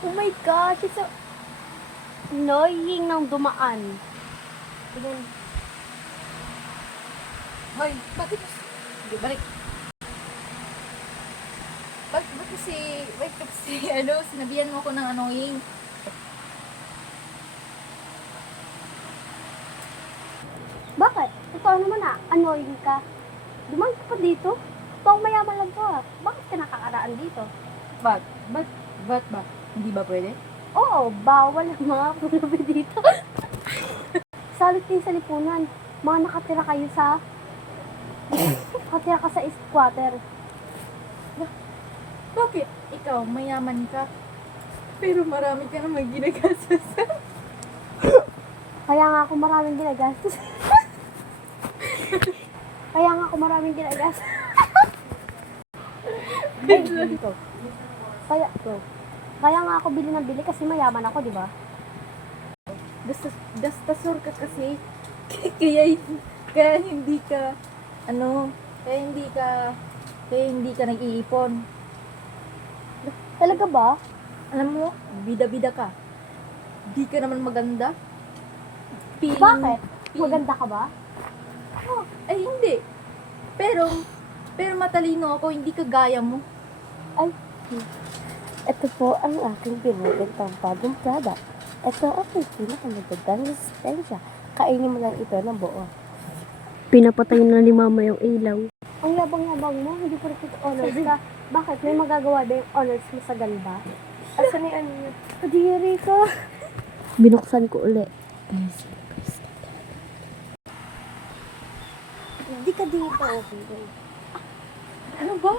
Oh my gosh, it's so annoying nang dumaan. Tignan. Hoy, bakit? Hindi, balik. Ba't kasi, sinabihan mo ko ng annoying. Bakit? Totoo naman annoying ka. Dumaan ka pa dito? Pang mayaman lang ka. Bakit ka nakakaraan dito? Ba't? Ba't ba? Hindi ba pwede? Oo, bawal ang mga pulubi dito. Salit din sa lipunan. Mga nakatira kayo sa... nakatira ka sa squatter. Bakit? Ikaw, mayaman ka. Pero marami ka naman ginagastos. Kaya nga ako maraming ginagastos. Kaya nga ako maraming ginagastos. Dito. Kaya nga ako bili ng bili kasi mayaman ako, di ba? Gastasor ka kasi. kaya, kaya hindi ka, kaya hindi ka nag-iipon. Talaga ba? Alam mo, bida-bida ka. Di ka naman maganda. Bakit? Maganda ka ba? Oh, ay hindi. Pero matalino ako, hindi ka gaya mo. Ay, ito po ang aking binibentang bagong product. Ito ang pinakamagandang resistensya. Kainin mo lang ito ng buo. Pinapatay na ni mama yung ilaw. Ang yabang-yabang mo, hindi ko rin honors ka. Bakit? May magagawa ba yung honors mo sa ganda? Asan yung ano yun? Kadiri ka. Binuksan ko uli. Hindi ka dito, okay? Ano ba?